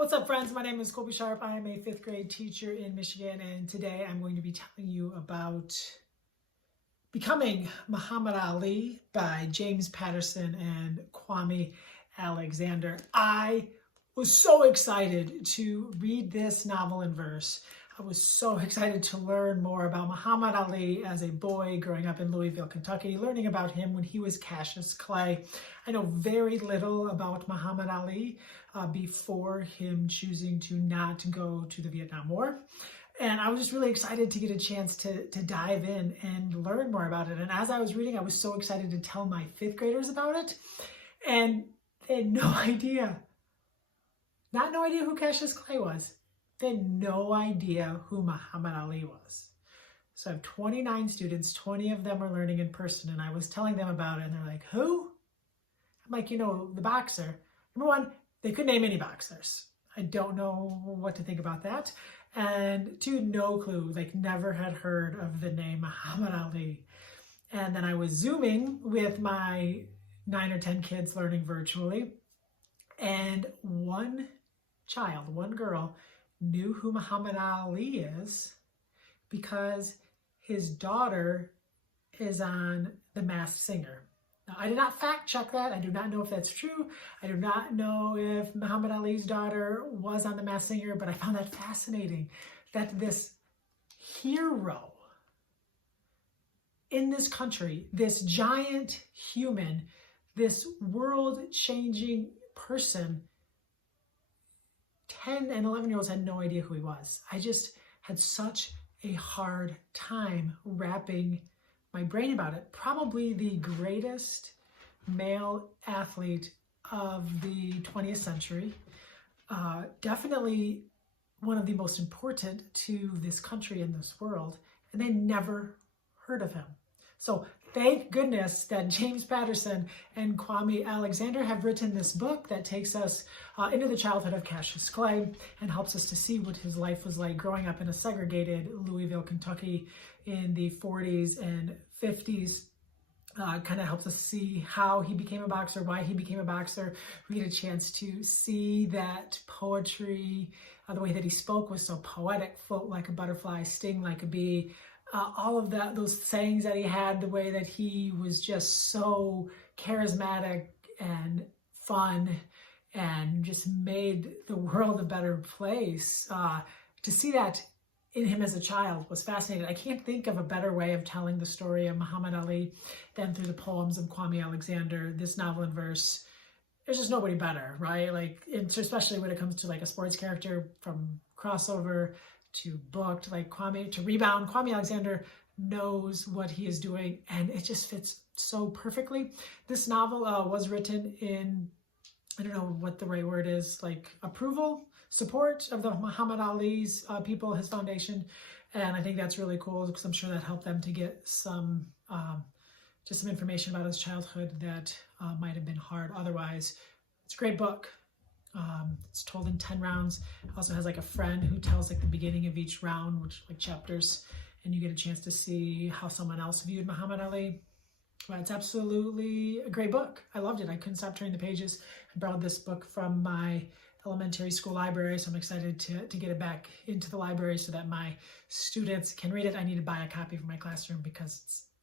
What's up, friends? My name is Colby Sharp. I am a 5th grade teacher in Michigan, and today I'm going to be telling you about Becoming Muhammad Ali by James Patterson and Kwame Alexander. I was so excited to read this novel in verse. I was so excited to learn more about Muhammad Ali as a boy growing up in Louisville, Kentucky, learning about him when he was Cassius Clay. I know very little about Muhammad Ali before him choosing to not go to the Vietnam War. And I was just really excited to get a chance to dive in and learn more about it. And as I was reading, I was so excited to tell my 5th graders about it. And they had no idea, no idea who Cassius Clay was. They had no idea who Muhammad Ali was. So I have 29 students, 20 of them are learning in person, and I was telling them about it, and they're like, who? I'm like, the boxer. Number one, they couldn't name any boxers. I don't know what to think about that. And 2, no clue, like never had heard of the name Muhammad Ali. And then I was Zooming with my 9 or 10 kids learning virtually, and one girl, knew who Muhammad Ali is because his daughter is on The Masked Singer. Now, I did not fact check that. I do not know if that's true. I do not know if Muhammad Ali's daughter was on The Masked Singer, but I found that fascinating that this hero in this country, this giant human, this world-changing person, 10 and 11-year-olds had no idea who he was. I just had such a hard time wrapping my brain about it. Probably the greatest male athlete of the 20th century. Definitely one of the most important to this country and this world. And they never heard of him. So thank goodness that James Patterson and Kwame Alexander have written this book that takes us into the childhood of Cassius Clay and helps us to see what his life was like growing up in a segregated Louisville, Kentucky in the 40s and 50s. Kind of helps us see how he became a boxer, why he became a boxer. We get a chance to see that poetry, the way that he spoke was so poetic, float like a butterfly, sting like a bee. All of that, those sayings that he had, the way that he was just so charismatic and fun and just made the world a better place. To see that in him as a child was fascinating. I can't think of a better way of telling the story of Muhammad Ali than through the poems of Kwame Alexander, this novel in verse. There's just nobody better, right? Like, especially when it comes to like a sports character, from crossover to booked, like Kwame, to rebound. Kwame Alexander knows what he is doing, and it just fits so perfectly. This novel was written in, I don't know what the right word is, like approval, support of the Muhammad Ali's people, his foundation. And I think that's really cool because I'm sure that helped them to get some, just some information about his childhood that might have been hard otherwise. It's a great book. It's told in 10 rounds. It also has like a friend who tells like the beginning of each round, which like chapters, and you get a chance to see how someone else viewed Muhammad Ali. But it's absolutely a great book. I loved it. I couldn't stop turning the pages. I borrowed this book from my elementary school library, so I'm excited to get it back into the library so that my students can read it. I need to buy a copy for my classroom because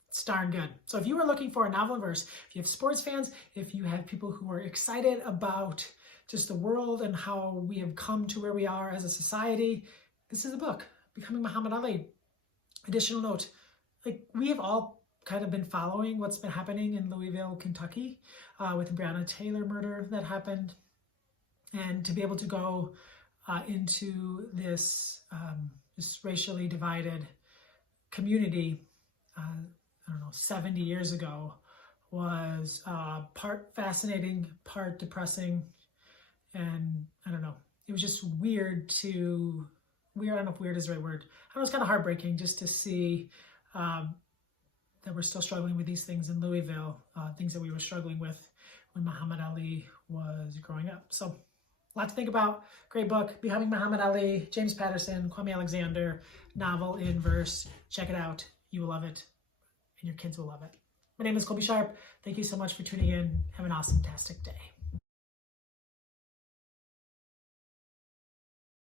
it's darn good. So if you are looking for a novel in verse, if you have sports fans, if you have people who are excited about just the world and how we have come to where we are as a society, this is a book, Becoming Muhammad Ali. Additional note, like we have all kind of been following what's been happening in Louisville, Kentucky with the Breonna Taylor murder that happened. And to be able to go into this racially divided community, I don't know, 70 years ago was part fascinating, part depressing. And I don't know, it was just weird I don't know if weird is the right word. It was kind of heartbreaking just to see that we're still struggling with these things in Louisville, things that we were struggling with when Muhammad Ali was growing up. So a lot to think about. Great book, Becoming Muhammad Ali, James Patterson, Kwame Alexander, novel in verse. Check it out. You will love it, and your kids will love it. My name is Colby Sharp. Thank you so much for tuning in. Have an awesome-tastic day.